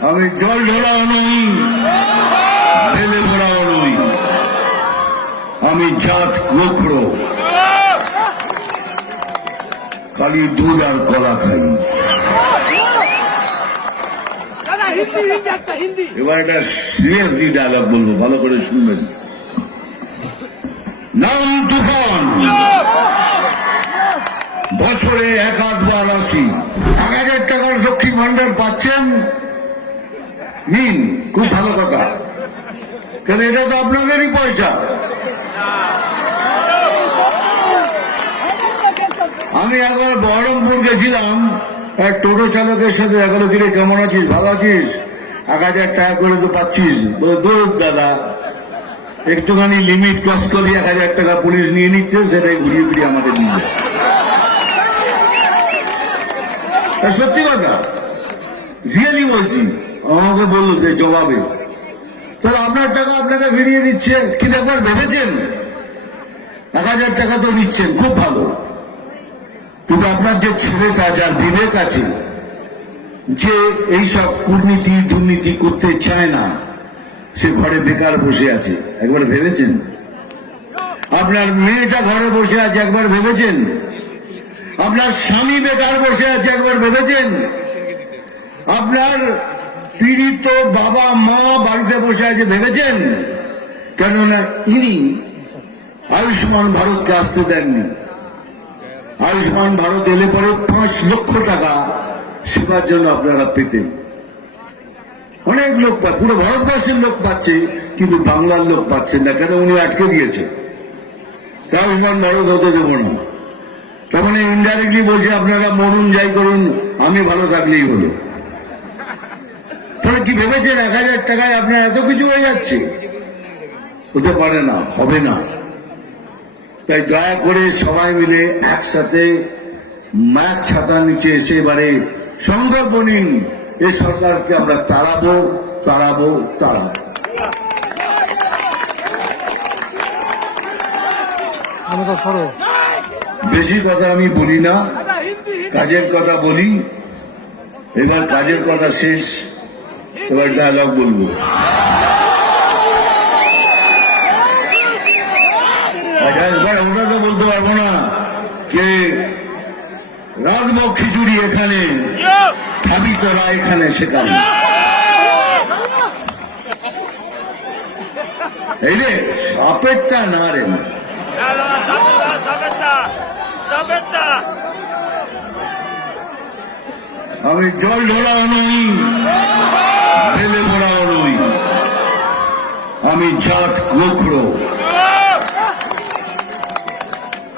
আমি জল ঢোলাও নই ঢেলে ভরাও নই। আমি জাত গোখরো। খালি দুধ আর কলা খাই। দাদা হিন্দি হিন্দি একটা হিন্দি। এবার একটা সিরিয়াসলি ডায়লগ বলব ভালো করে শুনবেন। নাম তুফান। বছরে এক আধবার আসি। এক হাজার টাকার লক্ষ্মী ভান্ডার পাচ্ছেন? নিন খুব ভালো কথা। কেন, এটা তো আপনাদেরই পয়সা। আমি একবার বহরমপুর গেছিলাম, এক টোটো চালকের সাথে এগারো কিরে, কেমন আছিস? ভালো আছিস? এক হাজার টাকা করে তো পাচ্ছিস। দৌড় দাদা। একটুখানি লিমিট ক্রস করি এক হাজার টাকা পুলিশ নিয়ে নিচ্ছে, সেটাই ঘুরিয়ে ফিরিয়ে আমাদের। তা সত্যি কথা রিয়েলি বলছি। আমাকে বলল যে জবাবে। তাহলে আপনার টাকা আপনাকে ফিরিয়ে দিচ্ছে কিন্তু একবার ভেবেছেন? এক হাজার টাকা তো নিচ্ছেন, খুব ভালো। কিন্তু আপনার যে ছেলেটা, যার বিবেক আছে, যে এইসব কূটনীতি, দুর্নীতি করতে চায় না, সে ঘরে বেকার বসে আছে। একবার ভেবেছেন? আপনার মেয়েটা ঘরে বসে আছে, একবার ভেবেছেন? আপনার স্বামী বেকার বসে আছে, একবার ভেবেছেন? আপনার পীড়িত বাবা মা বাড়িতে বসে আছে, ভেবেছেন? কেননা ইনি আয়ুষ্মান ভারতকে আসতে দেননি। আয়ুষ্মান ভারত এলে পরে পাঁচ লক্ষ টাকা সেবার জন্য আপনারা পেতেন। অনেক লোক পায় পুরো ভারতবর্ষের লোক পাচ্ছে, কিন্তু বাংলার লোক পাচ্ছেন না। কেন উনি আটকে দিয়েছে? আয়ুষ্মান ভারত হতে দেব না। তার মানে ইনডাইরেক্টলি বলছে, আপনারা মরুন, যাই করুন, আমি ভালো থাকলেই হলো। তাহলে কি ভেবেছেন এক হাজার টাকায় আপনার এত কিছু হয়ে যাচ্ছে? হতে পারে না হবে না। তাই দয়া করে সবাই মিলে একসাথে ম্যাক ছাতার নিচে এসে এবারে সংকল্প নিন এই সরকারকে আমরা তাড়াবো তাড়াবো তাড়াবো। বেশি কথা আমি বলি না কাজের কথা বলি। এবার কাজের কথা শেষ। এবার ডায়লগ বলব। ওটা তো বলতে পারব না যে রাজভোগ খিচুড়ি এখানে খাবি তোরা এখানে সেখানে এই রে সাপেরটা না রে। আমি জল ঢোলাও নই। ঢেলে ভরাও নই আমি জাত গোখরো।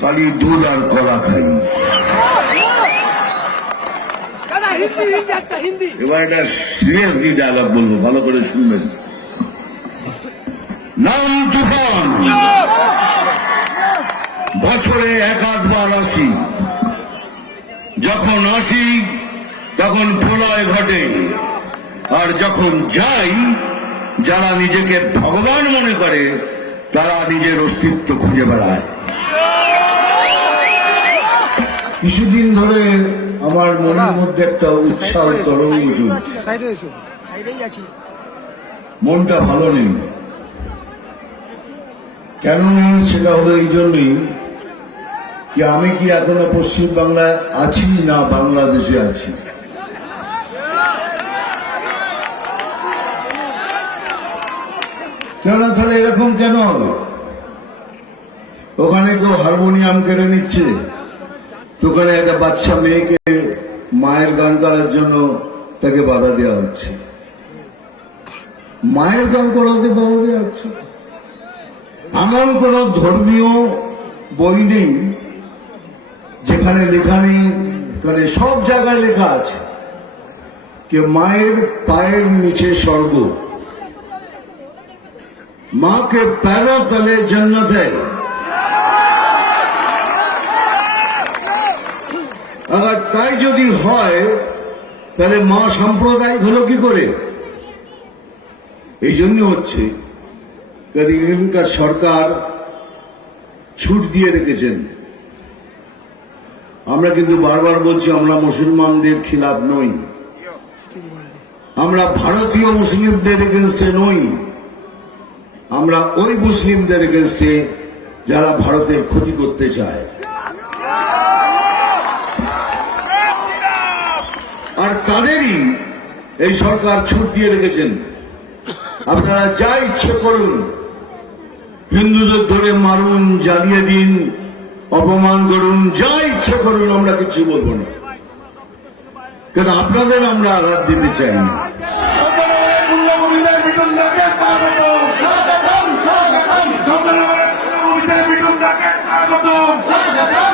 খালি দুধ আর কলা খাই। এবার একটা সিরিয়াসলি ডায়লগ বলব, ভালো করে শুনবেন। নাম তুফান। বছরে এক আধবার আসি। যখন আসি, তখন প্রলয় ঘটে। আর যখন যাই যারা নিজেকে ভগবান মনে করে তারা নিজের অস্তিত্ব খুঁজে বেড়ায়। কিছুদিন ধরে আমার মনের মধ্যে একটা উৎসাহ তরঙ্গ মনটা ভালো নেই। কেন নেই সেটা হলো এই জন্যই যে আমি কি এখনও পশ্চিম বাংলায় আছি না বাংলাদেশে আছি? কেন তাহলে এরকম কেন হবে? ওখানে কেউ হারমোনিয়াম কেড়ে নিচ্ছে? দোকানে একটা বাচ্চা মেয়েকে মায়ের গান করার জন্য তাকে বাধা দেওয়া হচ্ছে। মায়ের গান করাতে বাধা দেওয়া হচ্ছে। এমন কোন ধর্মীয় বই নেই যেখানে লেখা নেই মানে সব জায়গায় লেখা আছে, যে মায়ের পায়ের নিচে স্বর্গ। মাকে প্যারো তলে জন্নত है আবার তাই যদি হয়, তাহলে মা সাম্প্রদায়িক হলো কি করে? এই জন্য হচ্ছে এখানকার সরকার ছুট দিয়ে রেখেছেন। আমরা কিন্তু বারবার বলছি, আমরা মুসলমানদের খিলাফ নই। আমরা ভারতীয় মুসলিমদের এগেনস্টে নই। আমরা ওই মুসলিমদের এগেনস্টে যারা ভারতের ক্ষতি করতে চায়। আর তাদেরই এই সরকার ছুট দিয়ে রেখেছেন। আপনারা যা ইচ্ছে করুন, হিন্দুদের ধরে মারুন, জ্বালিয়ে দিন, অপমান করুন, যা ইচ্ছে করুন, আমরা কিছু বলব না। কেন আপনাদের আমরা আঘাত দিতে চাই না। Não, sai, não,